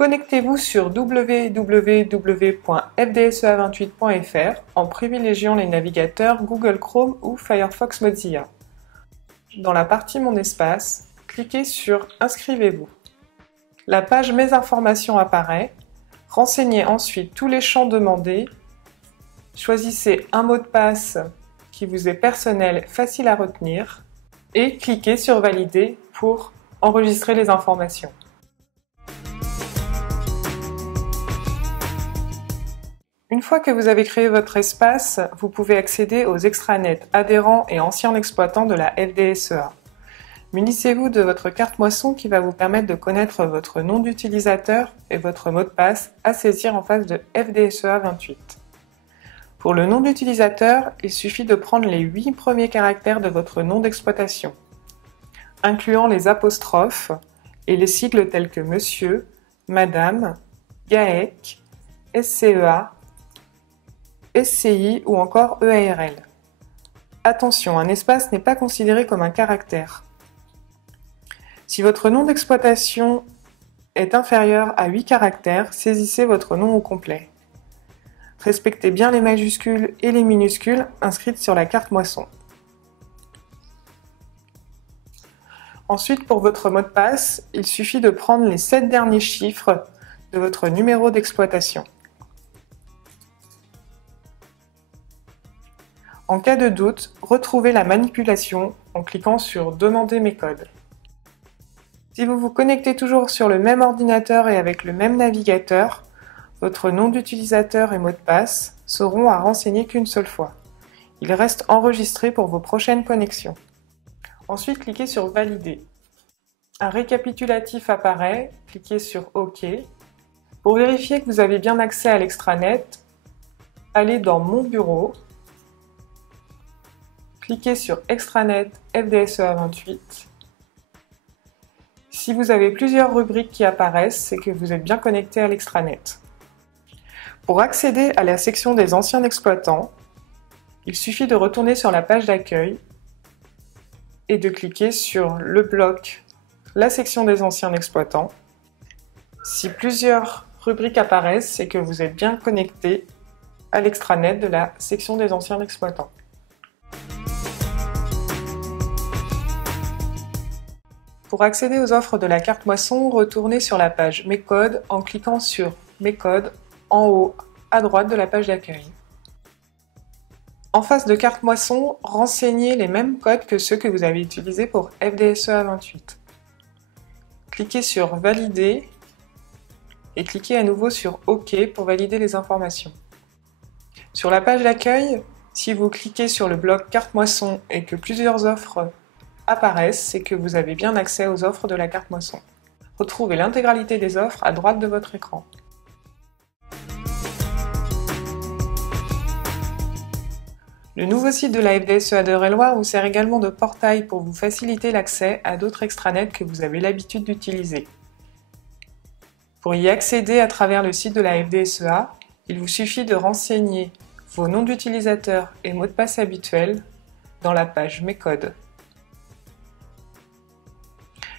Connectez-vous sur www.fdsea28.fr en privilégiant les navigateurs Google Chrome ou Firefox Mozilla. Dans la partie Mon espace, cliquez sur Inscrivez-vous. La page Mes informations apparaît. Renseignez ensuite tous les champs demandés. Choisissez un mot de passe qui vous est personnel, facile à retenir et cliquez sur Valider pour enregistrer les informations. Une fois que vous avez créé votre espace, vous pouvez accéder aux extranets adhérents et anciens exploitants de la FDSEA. Munissez-vous de votre carte moisson qui va vous permettre de connaître votre nom d'utilisateur et votre mot de passe à saisir en face de FDSEA 28. Pour le nom d'utilisateur, il suffit de prendre les 8 premiers caractères de votre nom d'exploitation, incluant les apostrophes et les sigles tels que Monsieur, Madame, GAEC, SCEA, SCI ou encore EARL. Attention, un espace n'est pas considéré comme un caractère. Si votre nom d'exploitation est inférieur à 8 caractères, saisissez votre nom au complet. Respectez bien les majuscules et les minuscules inscrites sur la carte moisson. Ensuite, pour votre mot de passe, il suffit de prendre les 7 derniers chiffres de votre numéro d'exploitation. En cas de doute, retrouvez la manipulation en cliquant sur « Demander mes codes ». Si vous vous connectez toujours sur le même ordinateur et avec le même navigateur, votre nom d'utilisateur et mot de passe seront à renseigner qu'une seule fois. Ils restent enregistrés pour vos prochaines connexions. Ensuite, cliquez sur « Valider ». Un récapitulatif apparaît, cliquez sur « OK ». Pour vérifier que vous avez bien accès à l'extranet, allez dans « Mon bureau ». Cliquez sur Extranet FDSEA 28. Si vous avez plusieurs rubriques qui apparaissent, c'est que vous êtes bien connecté à l'extranet. Pour accéder à la section des anciens exploitants, il suffit de retourner sur la page d'accueil et de cliquer sur le bloc La section des anciens exploitants. Si plusieurs rubriques apparaissent, c'est que vous êtes bien connecté à l'extranet de la section des anciens exploitants. Pour accéder aux offres de la carte moisson, retournez sur la page Mes codes en cliquant sur Mes codes en haut à droite de la page d'accueil. En face de carte moisson, renseignez les mêmes codes que ceux que vous avez utilisés pour FDSEA 28. Cliquez sur Valider et cliquez à nouveau sur OK pour valider les informations. Sur la page d'accueil, si vous cliquez sur le bloc carte moisson et que plusieurs offres apparaissent, c'est que vous avez bien accès aux offres de la carte moisson. Retrouvez l'intégralité des offres à droite de votre écran. Le nouveau site de la FDSEA d'Eure-et-Loir vous sert également de portail pour vous faciliter l'accès à d'autres extranets que vous avez l'habitude d'utiliser. Pour y accéder à travers le site de la FDSEA, il vous suffit de renseigner vos noms d'utilisateurs et mots de passe habituels dans la page Mes codes.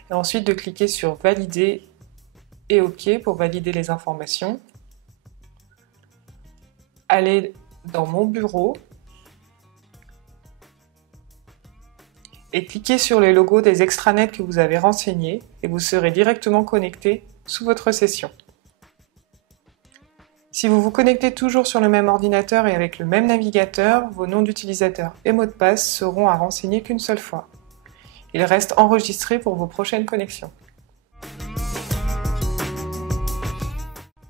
Et ensuite de cliquer sur Valider et OK pour valider les informations. Allez dans Mon bureau et cliquez sur les logos des extranets que vous avez renseignés et vous serez directement connecté sous votre session. Si vous vous connectez toujours sur le même ordinateur et avec le même navigateur, vos noms d'utilisateurs et mots de passe seront à renseigner qu'une seule fois. Ils restent enregistrés pour vos prochaines connexions.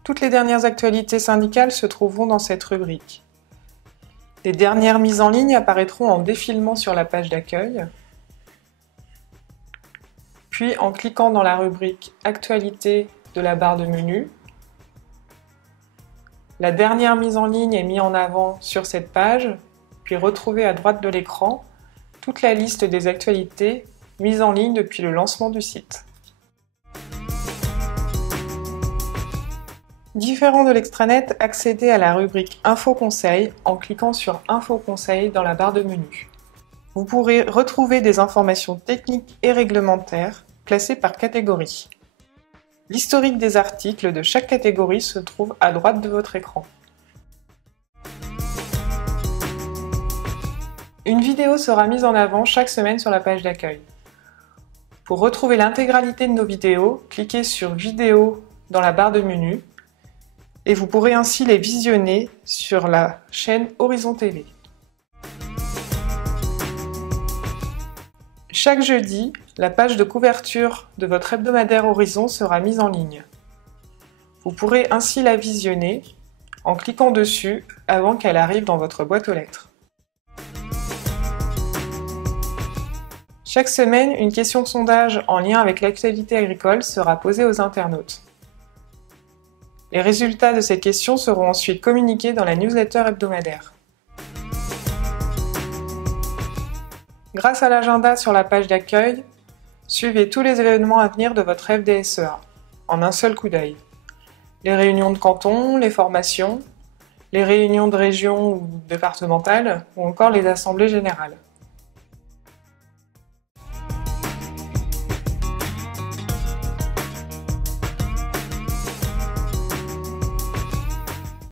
Toutes les dernières actualités syndicales se trouveront dans cette rubrique. Les dernières mises en ligne apparaîtront en défilement sur la page d'accueil, puis en cliquant dans la rubrique Actualités de la barre de menu. La dernière mise en ligne est mise en avant sur cette page, puis retrouvez à droite de l'écran toute la liste des actualités mises en ligne depuis le lancement du site. Différent de l'extranet, accédez à la rubrique Info Conseil en cliquant sur Info Conseil dans la barre de menu. Vous pourrez retrouver des informations techniques et réglementaires classées par catégorie. L'historique des articles de chaque catégorie se trouve à droite de votre écran. Une vidéo sera mise en avant chaque semaine sur la page d'accueil. Pour retrouver l'intégralité de nos vidéos, cliquez sur Vidéo dans la barre de menu et vous pourrez ainsi les visionner sur la chaîne Horizon TV. Chaque jeudi, la page de couverture de votre hebdomadaire Horizon sera mise en ligne. Vous pourrez ainsi la visionner en cliquant dessus avant qu'elle arrive dans votre boîte aux lettres. Chaque semaine, une question sondage en lien avec l'actualité agricole sera posée aux internautes. Les résultats de ces questions seront ensuite communiqués dans la newsletter hebdomadaire. Grâce à l'agenda sur la page d'accueil, suivez tous les événements à venir de votre FDSEA, en un seul coup d'œil. Les réunions de canton, les formations, les réunions de région ou départementales, ou encore les assemblées générales.